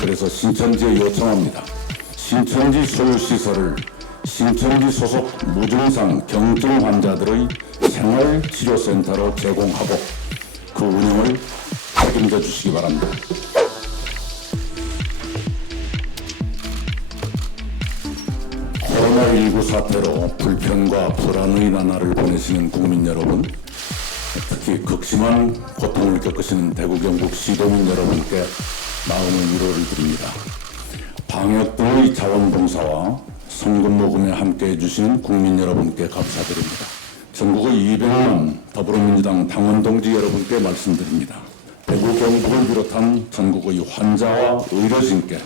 그래서 신천지에 요청합니다. 신천지 소유시설을 신천지 소속 무증상 경증 환자들의 생활치료센터로 제공하고 그 운영을 책임져 주시기 바랍니다. 코로나19 사태로 불편과 불안의 나날을 보내시는 국민 여러분, 특히 극심한 고통을 겪으시는 대구 경북 시도민 여러분께 마음의 위로를 드립니다. 방역 등의 자원봉사와 성금 모금에 함께해 주시는 국민 여러분께 감사드립니다. 전국의 200만 더불어민주당 당원 동지 여러분께 말씀드립니다. 대구 경북을 비롯한 전국의 환자와 의료진께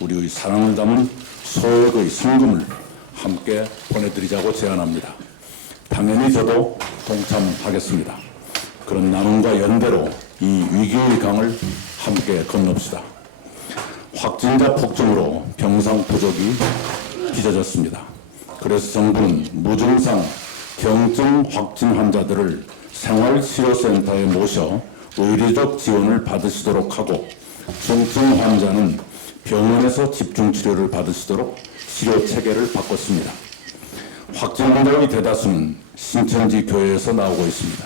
우리의 사랑을 담은 소액의 성금을 함께 보내드리자고 제안합니다. 당연히 저도 동참하겠습니다. 그런 나눔과 연대로 이 위기의 강을 함께 건넙시다. 확진자 폭증으로 병상 부족이 빚어졌습니다. 그래서 정부는 무증상 경증 확진 환자들을 생활치료센터에 모셔 의료적 지원을 받으시도록 하고 중증 환자는 병원에서 집중치료를 받으시도록 치료 체계를 바꿨습니다. 확진 환자의 대다수는 신천지 교회에서 나오고 있습니다.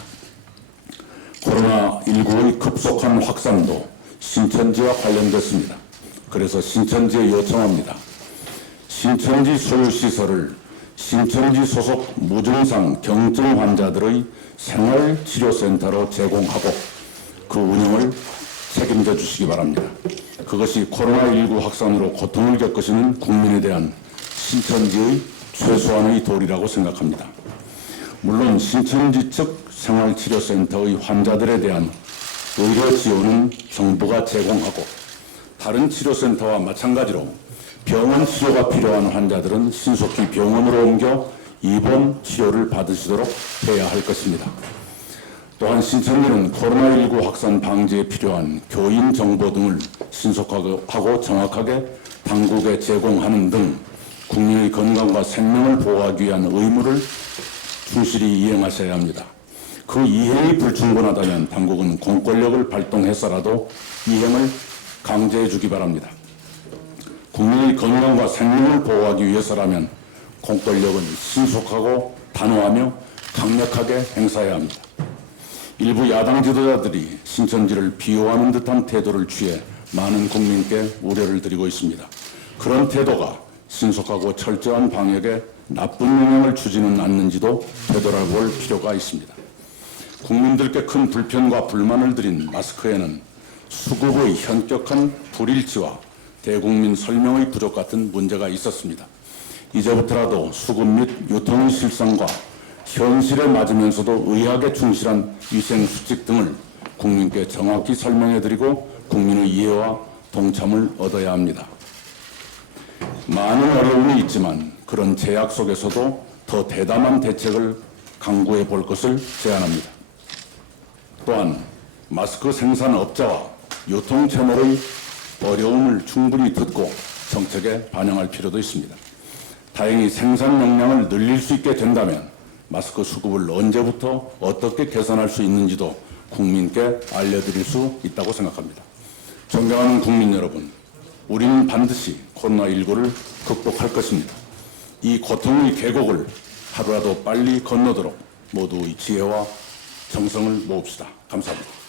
코로나19의 급속한 확산도 신천지와 관련됐습니다. 그래서 신천지에 요청합니다. 신천지 소유시설을 신천지 소속 무증상 경증 환자들의 생활치료센터로 제공하고 그 운영을 책임져 주시기 바랍니다. 그것이 코로나19 확산으로 고통을 겪으시는 국민에 대한 신천지의 최소한의 도리라고 생각합니다. 물론 신천지 측 생활치료센터의 환자들에 대한 의료 지원은 정부가 제공하고 다른 치료센터와 마찬가지로 병원 치료가 필요한 환자들은 신속히 병원으로 옮겨 입원 치료를 받으시도록 해야 할 것입니다. 또한 신천지는 코로나19 확산 방지에 필요한 교인 정보 등을 신속하고 정확하게 당국에 제공하는 등 국민의 건강과 생명을 보호하기 위한 의무를 충실히 이행하셔야 합니다. 그 이행이 불충분하다면 당국은 공권력을 발동해서라도 이행을 강제해 주기 바랍니다. 국민의 건강과 생명을 보호하기 위해서라면 공권력은 신속하고 단호하며 강력하게 행사해야 합니다. 일부 야당 지도자들이 신천지를 비호하는 듯한 태도를 취해 많은 국민께 우려를 드리고 있습니다. 그런 태도가 신속하고 철저한 방역에 나쁜 영향을 주지는 않는지도 되돌아볼 필요가 있습니다. 국민들께 큰 불편과 불만을 드린 마스크에는 수급의 현격한 불일치와 대국민 설명의 부족 같은 문제가 있었습니다. 이제부터라도 수급 및 유통의 실상과 현실에 맞으면서도 의학에 충실한 위생 수칙 등을 국민께 정확히 설명해드리고 국민의 이해와 동참을 얻어야 합니다. 많은 어려움이 있지만 그런 제약 속에서도 더 대담한 대책을 강구해 볼 것을 제안합니다. 또한 마스크 생산업자와 유통 채널의 어려움을 충분히 듣고 정책에 반영할 필요도 있습니다. 다행히 생산 역량을 늘릴 수 있게 된다면 마스크 수급을 언제부터 어떻게 개선할 수 있는지도 국민께 알려드릴 수 있다고 생각합니다. 존경하는 국민 여러분, 우리는 반드시 코로나19를 극복할 것입니다. 이 고통의 계곡을 하루라도 빨리 건너도록 모두 의 지혜와 정성을 모읍시다. 감사합니다.